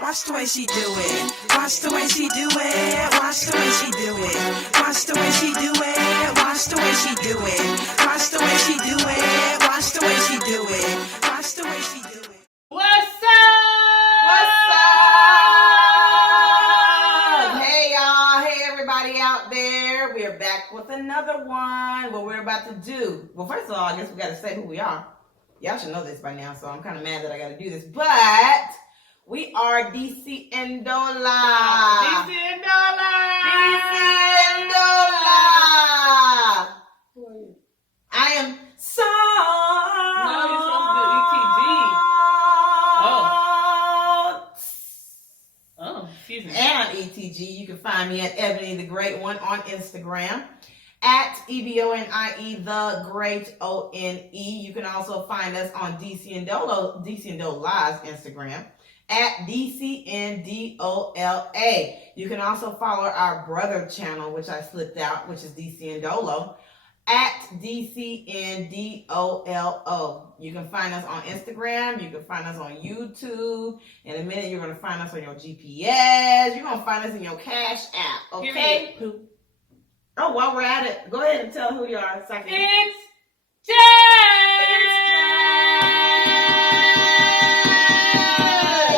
Watch the way she do it. Watch the way she do it. Watch the way she do it. Watch the way she do it. Watch the way she do it. Watch the way she do it. Watch the way she do it. Watch the way she do it. What's up? What's up? Hey y'all, hey everybody out there. We're back with another one. What we're about to do. Well, first of all, I guess we gotta say who we are. Y'all should know this by now, so I'm kind of mad that I gotta do this. But we are DCNDola. DCNDola. DCNDola. Who are you? I am so. No, you're supposed to do ETG. Oh, excuse me. And on ETG, you can find me at Ebony the Great One on Instagram. At EBONIE the Great ONE. You can also find us on DCNDola's Instagram at DCNDola. You can also follow our brother channel, which I slipped out, which is DCNDola, at DCNDOLO. You can find us on Instagram. You can find us on YouTube. In a minute, you're going to find us on your GPS. You're going to find us in your Cash App. Okay? Oh, while we're at it, go ahead and tell who you are. So I can... It's Jay!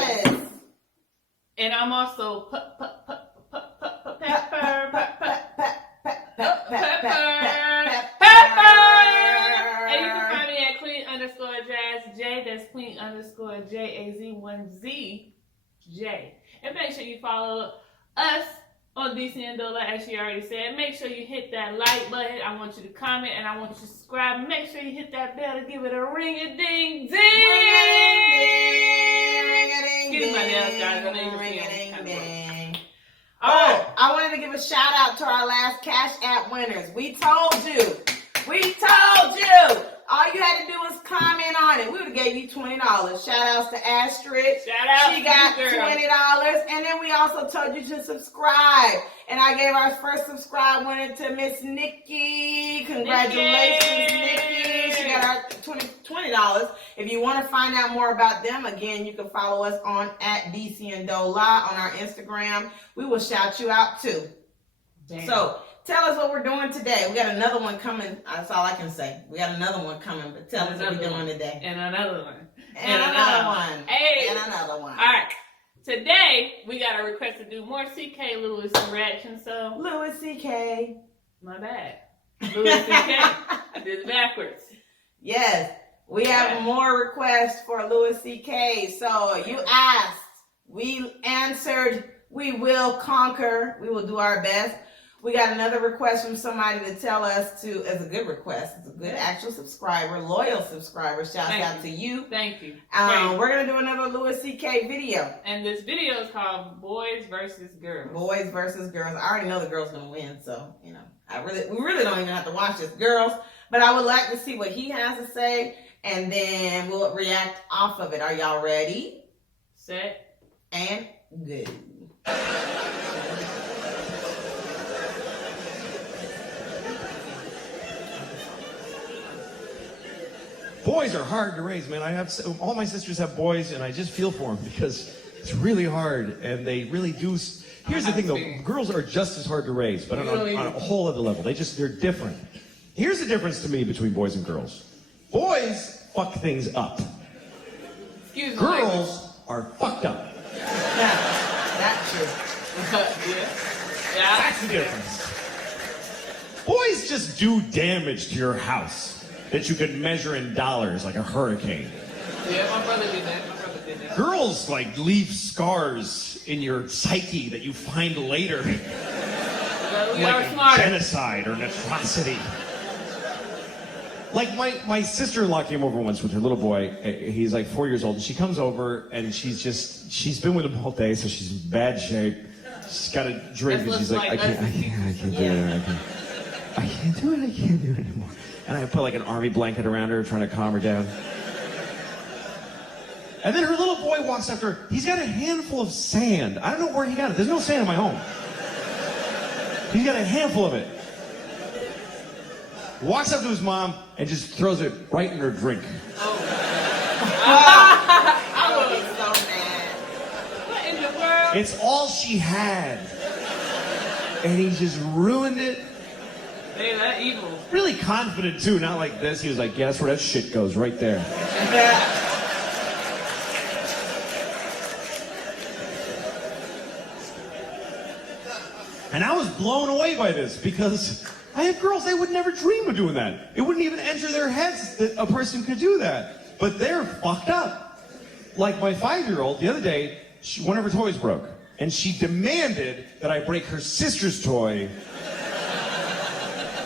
Yes! And I'm also Pepper. And you can find me at Queen_Jazz J. That's Queen_JAZ1ZJ. And make sure you follow us on DCNDola, as she already said. Make sure you hit that like button. I want you to comment and I want you to subscribe. Make sure you hit that bell to give it a ring-a-ding-ding. Excuse my nails, guys. I know you can see them. All right. I wanted to give a shout out to our last Cash App winners. We told you. All you had to do was comment on it. We would have gave you $20. Shout outs to Astrid. Shout out She to got you, girl. $20. And then we also told you to subscribe. And I gave our first subscribe winner to Miss Nikki. Congratulations, Nikki. She got our $20. If you want to find out more about them, again, you can follow us on at DCNDola on our Instagram. We will shout you out too. Damn. So tell us what we're doing today. We got another one coming. That's all I can say. We got another one coming, but tell us what we're doing today. And another one. And another one. Hey. And another one. All right. Today, we got a request to do more CK Lewis reaction, so... Louis C.K. My bad. Louis CK. I did it backwards. Yes. We have more requests for Louis C.K. So you asked. We answered. We will conquer. We will do our best. We got another request from somebody to tell us to, as a good request, it's a good actual subscriber, loyal subscriber. Shouts out to you. Thank you. We're going to do another Louis C.K. video. And this video is called Boys vs. Girls. Boys versus girls. I already know the girl's going to win, so, you know, we really don't even have to watch this, girls. But I would like to see what he has to say, and then we'll react off of it. Are y'all ready? Set. And good. Boys are hard to raise, man. All my sisters have boys, and I just feel for them because it's really hard, and they really do. Here's the thing, though: girls are just as hard to raise, but on a whole other level. They're different. Here's the difference to me between boys and girls: boys fuck things up. Excuse me. Girls are fucked up. That's true. Yeah. That's the difference. Boys just do damage to your house that you could measure in dollars like a hurricane. Yeah, my brother did that. Girls, like, leave scars in your psyche that you find later. Well, we like are smarter. Genocide or an atrocity. Like, my sister-in-law came over once with her little boy. He's like 4 years old, and she comes over, and she's been with him all day, so she's in bad shape. She's got a drink, and she's like, I can't do it anymore. And I put like an army blanket around her, trying to calm her down. And then her little boy walks up to her. He's got a handful of sand. I don't know where he got it. There's no sand in my home. He's got a handful of it. Walks up to his mom and just throws it right in her drink. I would be so mad. It's all she had. And he just ruined it. Hey, that evil. Really confident too, not like this. He was like, yeah, that's where that shit goes, right there. And I was blown away by this because I have girls, they would never dream of doing that. It wouldn't even enter their heads that a person could do that. But they're fucked up. Like my 5-year-old, the other day, one of her toys broke. And she demanded that I break her sister's toy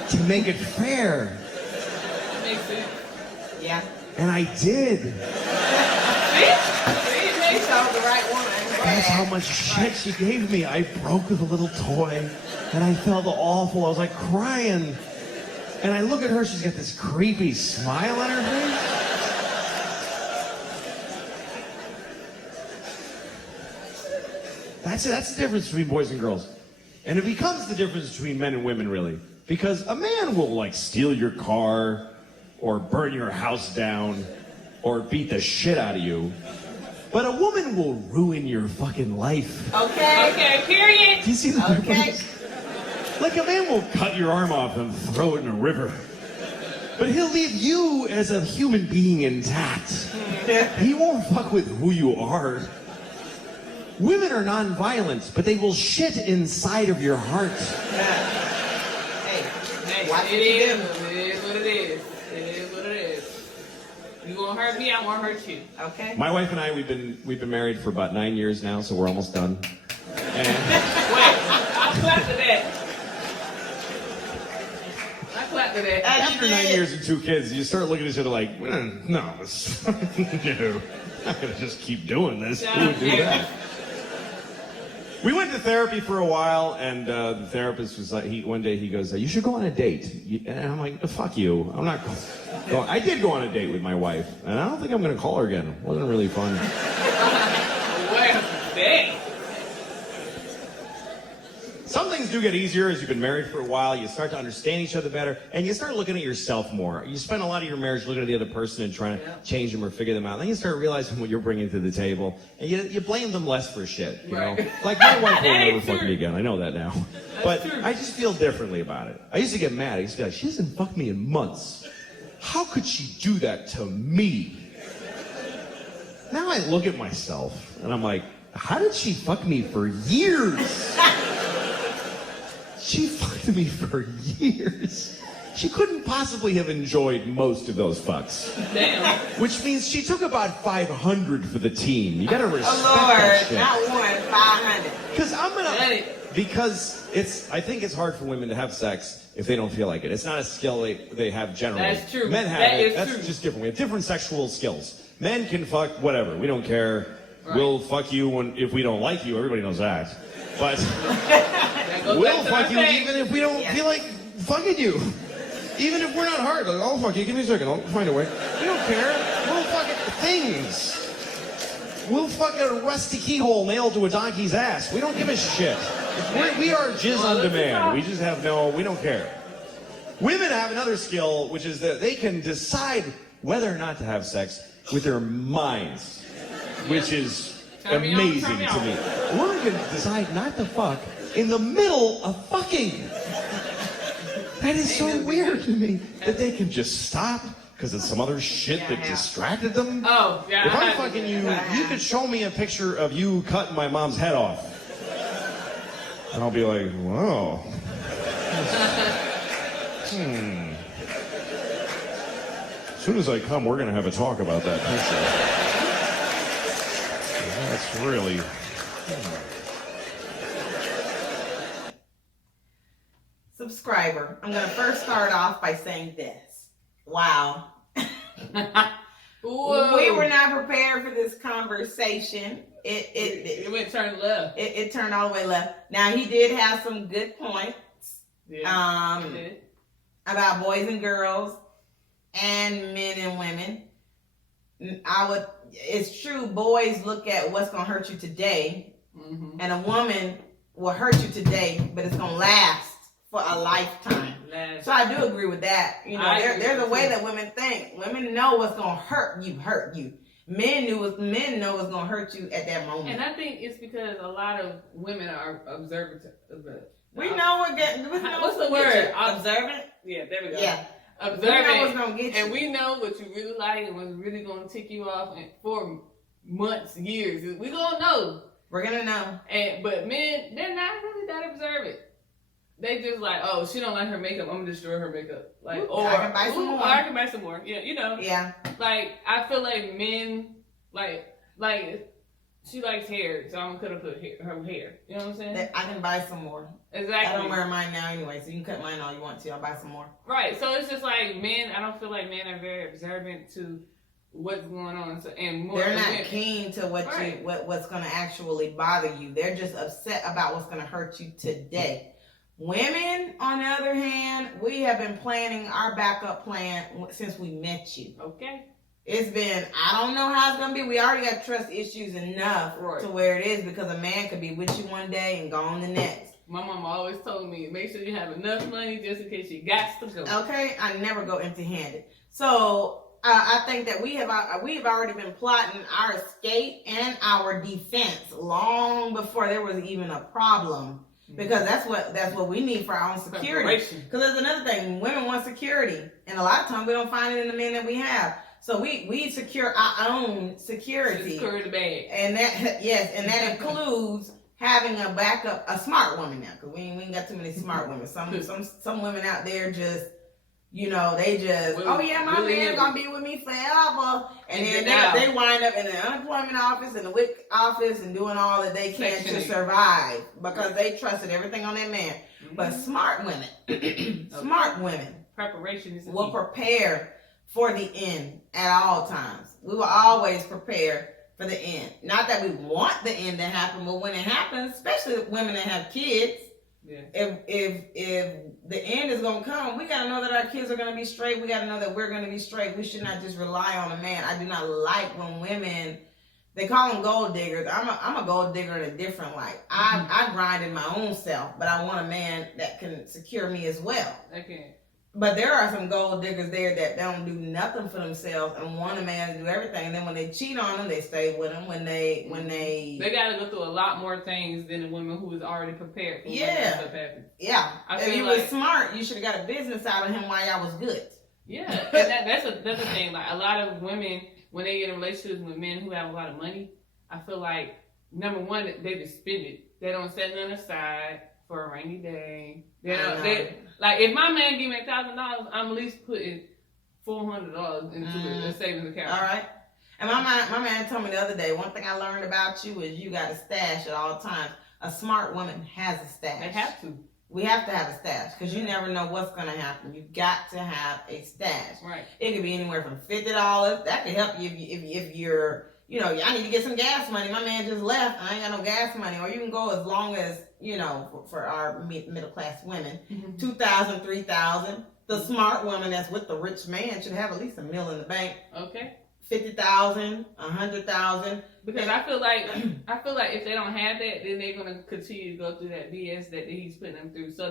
to make it fair. Makes sense. Yeah. And I did. She chose the right woman. That's how much shit she gave me. I broke the little toy, and I felt awful. I was like crying. And I look at her, she's got this creepy smile on her face. That's it. That's the difference between boys and girls. And it becomes the difference between men and women, really. Because a man will, like, steal your car, or burn your house down, or beat the shit out of you. But a woman will ruin your fucking life. Okay. Okay, period. Do you see the Okay. difference? Like, a man will cut your arm off and throw it in a river. But he'll leave you as a human being intact. He won't fuck with who you are. Women are non-violent, but they will shit inside of your heart. Hey, Watch it what you is. do. It is what it is. It is what it is. You gonna hurt me, I won't hurt you. Okay. My wife and I, we've been married for about 9 years now, so we're almost done. And Wait, I'll clap to that. I clap to that. after 9 years and 2 kids, you start looking at each other like, no, this, no, I'm not gonna just keep doing this. Who would do that? We went to therapy for a while, and the therapist was like, one day he goes, you should go on a date. And I'm like, fuck you. I'm not going. I did go on a date with my wife, and I don't think I'm going to call her again. It wasn't really fun. Well, dang. Some things do get easier as you've been married for a while. You start to understand each other better, and you start looking at yourself more. You spend a lot of your marriage looking at the other person and trying to change them or figure them out. Then you start realizing what you're bringing to the table, and you blame them less for shit. You know, like my wife will never fuck me again. I know that now, but I just feel differently about it. I used to get mad. I used to be like, she hasn't fucked me in months. How could she do that to me? Now I look at myself and I'm like, how did she fuck me for years? She fucked me for years. She couldn't possibly have enjoyed most of those fucks. Damn. Which means she took about 500 for the team. You gotta respect Oh, that Lord, shit. not one, 500. Because I think it's hard for women to have sex if they don't feel like it. It's not a skill they have generally. That's true. Men have That it. is That's true. just different. We have different sexual skills. Men can fuck whatever. We don't care. Right. We'll fuck you if we don't like you. Everybody knows that. But That goes we'll back to fuck my you thing. even if we don't feel like fucking you. Even if we're not hard. Like, I'll fuck you. Give me a second. I'll find a way. We don't care. We'll fuck at things. We'll fuck a rusty keyhole nailed to a donkey's ass. We don't give a shit. We are jizz on demand. We just have we don't care. Women have another skill, which is that they can decide whether or not to have sex with their minds, which is amazing to me. A woman can decide not to fuck in the middle of fucking. That is so weird to me that they can just stop because of some other shit that distracted them. Oh, yeah. If I'm fucking you, you could show me a picture of you cutting my mom's head off. And I'll be like, whoa. As soon as I come, we're going to have a talk about that picture. That's really... Subscriber, I'm going to first start off by saying this. Wow. Whoa. We were not prepared for this conversation. It went turn left. It turned all the way left. Now, he did have some good points Yeah. It did. about boys and girls and men and women. It's true, boys look at what's going to hurt you today, and a woman will hurt you today, but it's going to last for a lifetime. So I do agree with that. You know, there's a way that women think. Women know what's going to hurt you. Men know it's gonna hurt you at that moment. And I think it's because a lot of women are observant. We know What's the word? Observant. Yeah, there we go. Yeah. Observant. We know what's gonna get you. And we know what you really like and what's really gonna tick you off for months, years. We gonna know. We're gonna know. But men, they're not really that observant. They just like, oh, she don't like her makeup, I'm gonna destroy her makeup. Like, or I can buy some more. Or I can buy some more. Yeah, Yeah. Like, I feel like men, like she likes hair, so I'm gonna cut up her hair. You know what I'm saying? I can buy some more. Exactly. I don't wear mine now anyway, so you can cut mine all you want to. I'll buy some more. Right. So it's just like men. I don't feel like men are very observant to what's going on. So and more. They're not keen to what's gonna actually bother you. They're just upset about what's gonna hurt you today. Women, on the other hand, we have been planning our backup plan since we met you. Okay. It's been, I don't know how it's going to be. We already got trust issues enough to where it is, because a man could be with you one day and gone the next. My mama always told me, make sure you have enough money just in case you got to go. Okay? I never go empty-handed. So, I think that we have already been plotting our escape and our defense long before there was even a problem. Because that's what we need for our own security. Because there's another thing, women want security, and a lot of times we don't find it in the men that we have. So we secure our own security. Secure the bag. And that includes having a backup, a smart woman now, because we ain't got too many smart women. Some women out there just, they just, my man's gonna be with me forever, and then they wind up in the unemployment office and the WIC office and doing all that they can to survive because they trusted everything on that man. Mm-hmm. But smart women, preparation is will prepare for the end at all times. We will always prepare for the end. Not that we want the end to happen, but when it happens, especially women that have kids, if the end is gonna come, we gotta know that our kids are gonna be straight. We gotta know that we're gonna be straight. We should not just rely on a man. I do not like when women, they call them gold diggers. I'm a gold digger in a different light. I grind in my own self, but I want a man that can secure me as well. Okay. But there are some gold diggers there that don't do nothing for themselves and want a man to do everything. And then when they cheat on them, they stay with them. When they gotta go through a lot more things than a woman who is already prepared for when stuff happens. Yeah. If you was smart, you should have got a business out of him while y'all was good. Yeah, and that's the thing. Like a lot of women, when they get in relationships with men who have a lot of money, I feel like number one, they just spend it. They don't set none aside for a rainy day. Like if my man give me $1,000, I'm at least putting $400 into a savings account. All right. And my man told me the other day, one thing I learned about you is you got a stash at all times. A smart woman has a stash. They have to. We have to have a stash because you never know what's going to happen. You got to have a stash. Right. It could be anywhere from $50. That could help you if you're, I need to get some gas money. My man just left. I ain't got no gas money. Or you can go as long as, for our middle class women, $2,000, $3,000. The smart woman that's with the rich man should have at least $1 million in the bank. Okay. $50,000, $100,000. Because I feel like if they don't have that, then they're gonna continue to go through that BS that he's putting them through. So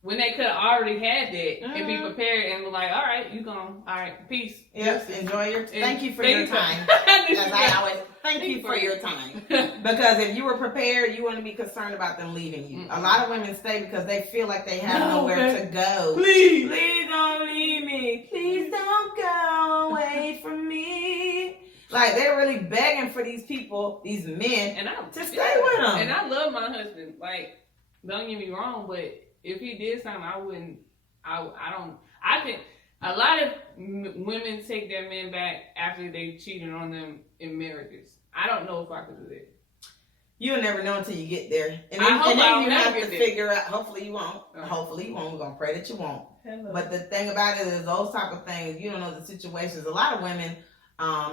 when they could have already had that and be prepared and be like, all right, you gone, all right, peace. Yes, enjoy your. Thank you for your time. As I always thank you for your time. Because if you were prepared, you wouldn't be concerned about them leaving you. A lot of women stay because they feel like they have nowhere to go. Please don't leave me. Please don't go away from me. Like they're really begging for these people, these men, to stay with them. And I love my husband. Like, don't get me wrong, but if he did something, I wouldn't. I think a lot of women take their men back after they cheated on them in marriages. I don't know if I could do that. You'll never know until you get there, and then you have to figure out. Hopefully you won't. Hopefully you won't. We're gonna pray that you won't. Hello. But the thing about it is, those type of things, you don't know the situations. A lot of women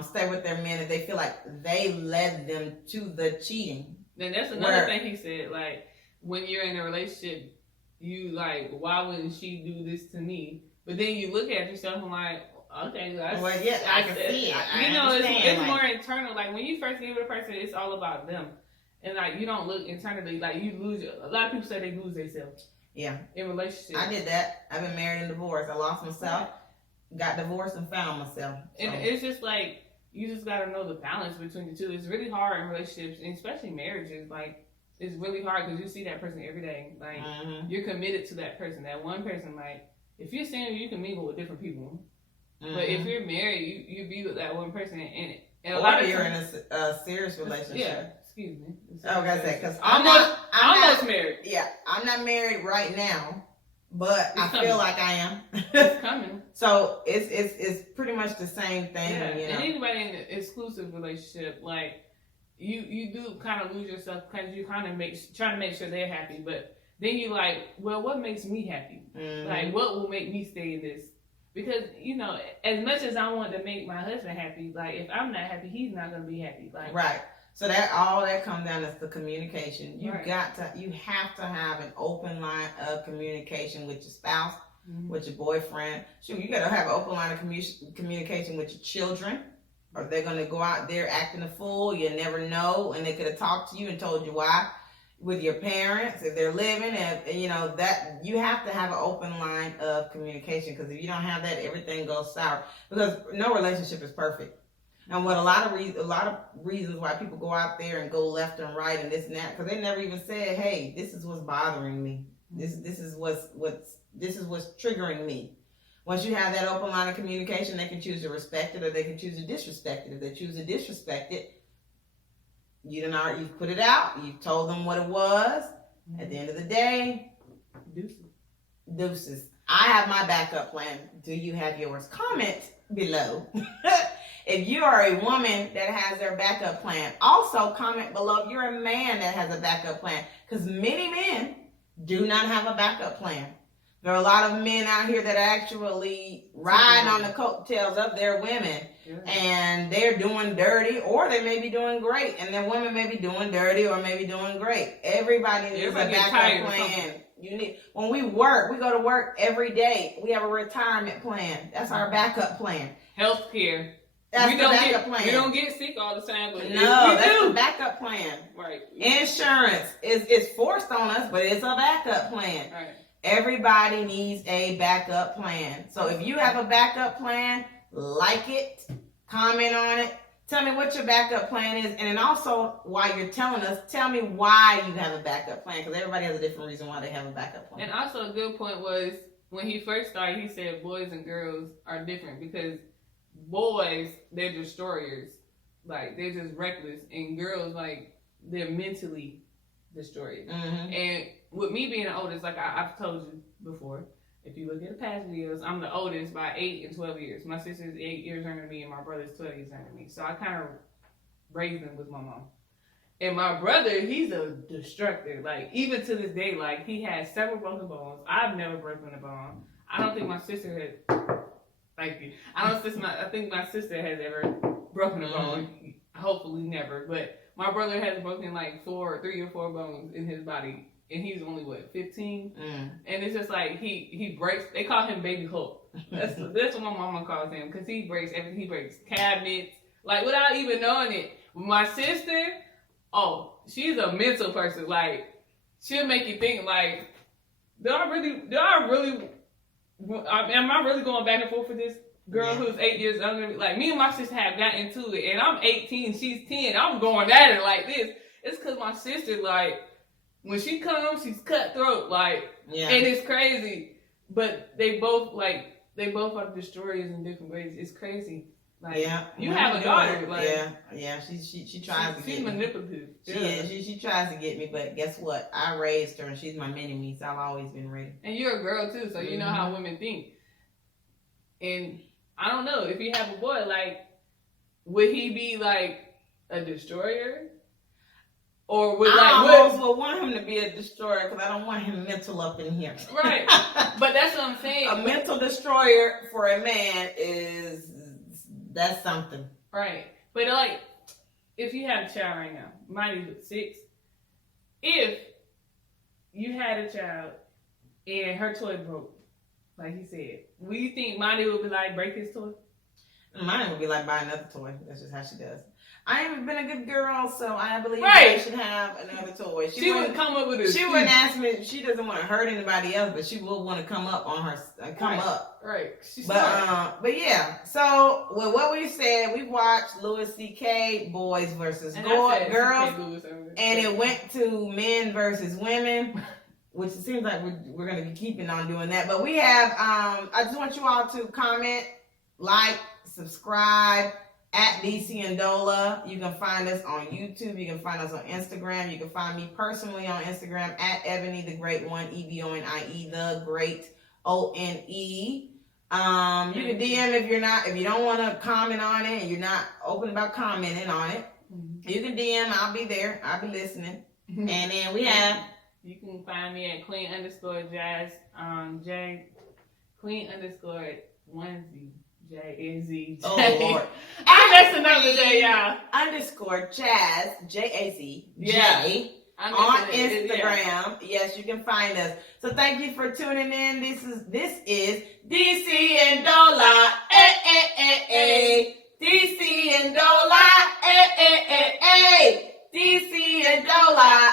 stay with their men if they feel like they led them to the cheating. Then that's another thing he said. Like when you're in a relationship, you like, why wouldn't she do this to me? But then you look at yourself and like, okay, I can see it. It's more internal. Like when you first get with a person, it's all about them, and like you don't look internally. Like you lose. A lot of people say they lose themselves. Yeah. In relationships. I did that. I've been married and divorced. I lost myself, got divorced, and found myself. So. And it's just like you just gotta know the balance between the two. It's really hard in relationships, and especially marriages. Like, it's really hard because you see that person every day. Like, you're committed to that person. That one person, like, if you're single, you can mingle with different people. But if you're married, you be with that one person, and a lot of you're times, in a serious relationship. Yeah, excuse me. I was gonna say, because I'm almost married. Yeah, I'm not married right now, but I feel like I am. It's coming. So it's pretty much the same thing. Yeah. You know? And anybody in an exclusive relationship, like, you do kind of lose yourself because you kind of trying to make sure they're happy, but then you like, well, what makes me happy? Like, what will make me stay in this? Because, you know, as much as I want to make my husband happy, like, if I'm not happy, he's not gonna be happy. Like, right. So that all that comes down to the communication. You Right. you have to have an open line of communication with your spouse, with your boyfriend. Shoot, you gotta have an open line of communication with your children. Or they're gonna go out there acting a fool. You never know, and they could have talked to you and told you why. With your parents, if they're living, and you know that you have to have an open line of communication, because if you don't have that, everything goes sour. Because no relationship is perfect, and what a lot of reasons why people go out there and go left and right and this and that, because they never even said, "Hey, this is what's bothering me. This is what's triggering me." Once you have that open line of communication, they can choose to respect it or they can choose to disrespect it. If they choose to disrespect it, you've put it out, you've told them what it was. At the end of the day, deuces. I have my backup plan. Do you have yours? Comment below. If you are a woman that has their backup plan, also comment below if you're a man that has a backup plan. Because many men do not have a backup plan. There are a lot of men out here that actually ride on the coattails of their women, and they're doing dirty, or they may be doing great, and their women may be doing dirty or maybe doing great. Everybody needs a backup plan. When we go to work every day. We have a retirement plan. That's our backup plan. Healthcare. That's the backup plan. We don't get sick all the time, but that's the backup plan. Right. Insurance is forced on us, but it's a backup plan. Right. Everybody needs a backup plan. So if you have a backup plan, like it, comment on it, tell me what your backup plan is, and then also while you're telling us, tell me why you have a backup plan, because everybody has a different reason why they have a backup plan. And also a good point was when he first started, he said boys and girls are different because boys, they're destroyers, like they're just reckless, and girls, like, they're mentally destroyed. And with me being the oldest, like I've told you before, if you look at the past videos, I'm the oldest by 8 and 12 years. My sister's 8 years younger than me, and my brother's 12 years younger than me. So I kind of raised them with my mom. And my brother, he's a destructor. Like, even to this day, like, he has several broken bones. I've never broken a bone. I don't think my sister has. Thank you. I think my sister has ever broken a bone. Hopefully never. But my brother has broken like 3 or 4 bones in his body, and he's only 15. And it's just like he breaks. They call him Baby Hulk. That's what my mama calls him, because he breaks everything. He breaks cabinets, like, without even knowing it. My sister, she's a mental person. Like, she'll make you think, like, am I really going back and forth with this girl who's 8 years younger than me? Like, me and my sister have gotten into it, and I'm 18, she's 10. I'm going at it like this. It's because my sister, like, when she comes, she's cutthroat, like, and it's crazy. But they both are destroyers in different ways. It's crazy. Like, you have a daughter. Like, she tries to get me. She's manipulative. She tries to get me, but guess what? I raised her, and she's my mini-me, so I've always been ready. And you're a girl, too, so you know how women think. And I don't know, if you have a boy, like, would he be, like, a destroyer? Or would, I would want him to be a destroyer, because I don't want him mental up in here. Right. But that's what I'm saying. A mental destroyer for a man that's something. Right. But, like, if you have a child right now, Mighty's 6, if you had a child and her toy broke, like he said, will you think Mighty would be like, break his toy? Mine would be like, buy another toy. That's just how she does. I ain't been a good girl, so I believe Right. I should have another toy. She wouldn't come up with it. She wouldn't ask me. She doesn't want to hurt anybody else, but she will want to come up on her. Come up. Right. She's smart. But yeah. So with what we said, we watched Louis C.K. Boys versus Girls, and it went to Men versus Women, which it seems like we're going to be keeping on doing that. But we have. I just want you all to comment, like, subscribe. At DCNDola. You can find us on YouTube. You can find us on Instagram. You can find me personally on Instagram at Ebony the Great One, EBONIE the Great ONE. You can DM if you don't want to comment on it and you're not open about commenting on it. You can DM. I'll be there. I'll be listening. And then we have. You can find me at Queen_Jazz J Queen_1Z. J-A-Z. Oh, Lord. That's another day, y'all. _Jazz, J-A-Z, Yeah. J, on Instagram. Yes, you can find us. So thank you for tuning in. This is DCNDola. DCNDola. DCNDola.